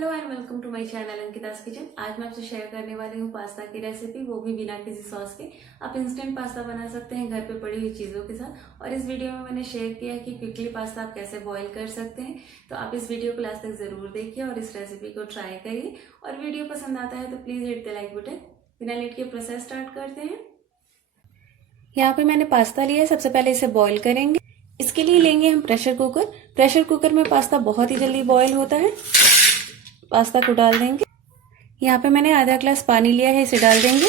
Hello and welcome to my channel Ankita's kitchen. आज मैं आपसे शेयर करने वाली हूँ पास्ता की रेसिपी, वो भी बिना किसी सॉस के। आप इंस्टेंट पास्ता बना सकते हैं घर पे पड़ी हुई चीज़ों के साथ। और इस वीडियो में मैंने शेयर किया है कि क्विकली पास्ता आप कैसे बॉईल कर सकते हैं। तो आप इस वीडियो को लास्ट तक ज़रूर देखिए और इस रेसिपी को ट्राई करिए। और वीडियो पसंद आता है तो please hit the like button. बिना लेट के प्रोसेस स्टार्ट करते हैं। यहाँ पे मैंने पास्ता लिया है, सबसे पहले इसे बॉईल करेंगे। इसके लिए लेंगे हम प्रेशर कुकर। प्रेशर कुकर में पास्ता बहुत ही जल्दी बॉईल होता है। पास्ता को डाल देंगे। यहाँ पे मैंने आधा ग्लास पानी लिया है, इसे डाल देंगे।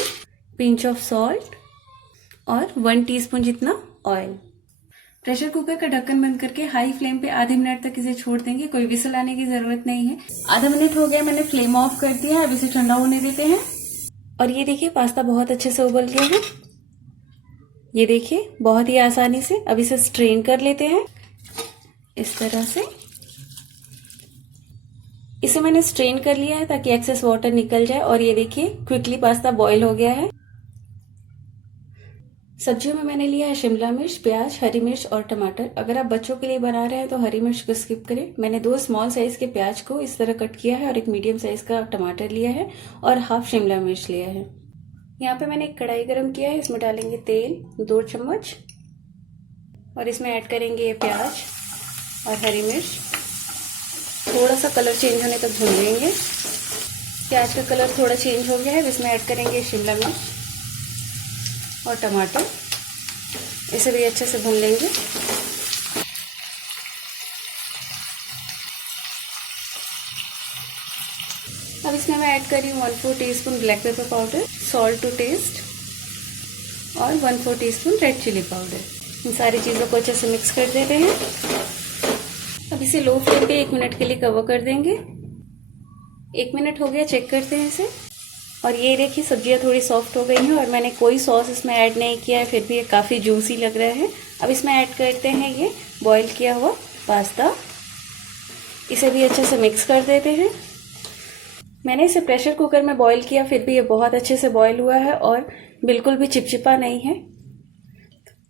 पिंच ऑफ सॉल्ट और 1 टीस्पून जितना ऑयल। प्रेशर कुकर का ढक्कन बंद करके हाई फ्लेम पे आधे मिनट तक इसे छोड़ देंगे। कोई विसल आने की जरूरत नहीं है। आधा मिनट हो गया, मैंने फ्लेम ऑफ कर दिया है। अब इसे ठंडा होने देते हैं। और ये देखिए पास्ता बहुत अच्छे से उबल गया है। ये देखिए बहुत ही आसानी से। अब इसे स्ट्रेन कर लेते हैं इस तरह से। इसे मैंने स्ट्रेन कर लिया है ताकि एक्सेस वाटर निकल जाए। और ये देखिए क्विकली पास्ता बॉईल हो गया है। सब्जियों में मैंने लिया है शिमला मिर्च, प्याज, हरी मिर्च और टमाटर। अगर आप बच्चों के लिए बना रहे हैं तो हरी मिर्च को स्किप करें। मैंने 2 स्मॉल साइज के प्याज को इस तरह कट किया है और एक मीडियम साइज का टमाटर लिया है और हाफ शिमला मिर्च लिया है। यहाँ पे मैंने एक कढ़ाई गरम किया है, इसमें डालेंगे तेल 2 चम्मच और इसमें ऐड करेंगे ये प्याज और हरी मिर्च। थोड़ा सा कलर चेंज होने तक भून लेंगे। प्याज का कलर थोड़ा चेंज हो गया है, इसमें ऐड करेंगे शिमला मिर्च और टमाटर। इसे भी अच्छे से भून लेंगे। अब इसमें मैं ऐड कर रही हूँ 1/4 teaspoon black pepper powder, salt to taste और 1/4 टीस्पून रेड चिली पाउडर। इन सारी चीज़ों को अच्छे से मिक्स कर देते हैं। अब इसे लो फ्लेम पे 1 मिनट के लिए कवर कर देंगे। 1 मिनट हो गया, चेक करते हैं इसे। और ये देखिए सब्जियां थोड़ी सॉफ्ट हो गई हैं और मैंने कोई सॉस इसमें ऐड नहीं किया है, फिर भी ये काफ़ी जूसी लग रहा है। अब इसमें ऐड करते हैं ये बॉईल किया हुआ पास्ता। इसे भी अच्छे से मिक्स कर देते हैं। मैंने इसे प्रेशर कुकर में बॉईल किया, फिर भी ये बहुत अच्छे से बॉईल हुआ है और बिल्कुल भी चिपचिपा नहीं है।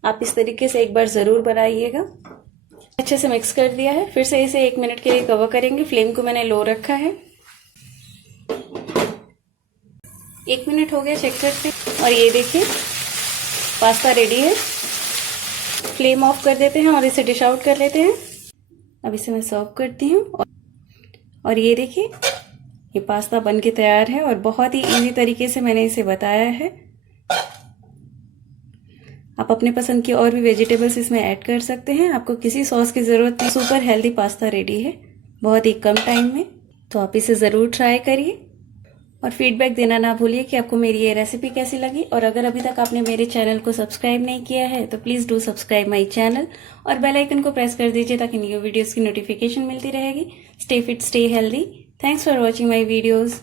आप इस तरीके से एक बार ज़रूर बनाइएगा। अच्छे से मिक्स कर दिया है। फिर से इसे 1 मिनट के लिए कवर करेंगे। फ्लेम को मैंने लो रखा है। 1 मिनट हो गया, चेक करते हैं। और ये देखिए पास्ता रेडी है। फ्लेम ऑफ कर देते हैं और इसे डिश आउट कर लेते हैं। अब इसे मैं सर्व करती हूँ। और ये देखिए ये पास्ता बन के तैयार है और बहुत ही इजी तरीके से मैंने इसे बताया है। आप अपने पसंद की और भी वेजिटेबल्स इसमें ऐड कर सकते हैं। आपको किसी सॉस की ज़रूरत नहीं। सुपर हेल्दी पास्ता रेडी है बहुत ही कम टाइम में। तो आप इसे ज़रूर ट्राई करिए और फीडबैक देना ना भूलिए कि आपको मेरी ये रेसिपी कैसी लगी। और अगर अभी तक आपने मेरे चैनल को सब्सक्राइब नहीं किया है तो please do subscribe my channel और बेल आइकन को प्रेस कर दीजिए ताकि न्यू वीडियोज़ की नोटिफिकेशन मिलती रहेगी। Stay fit, stay healthy. Thanks for watching my videos.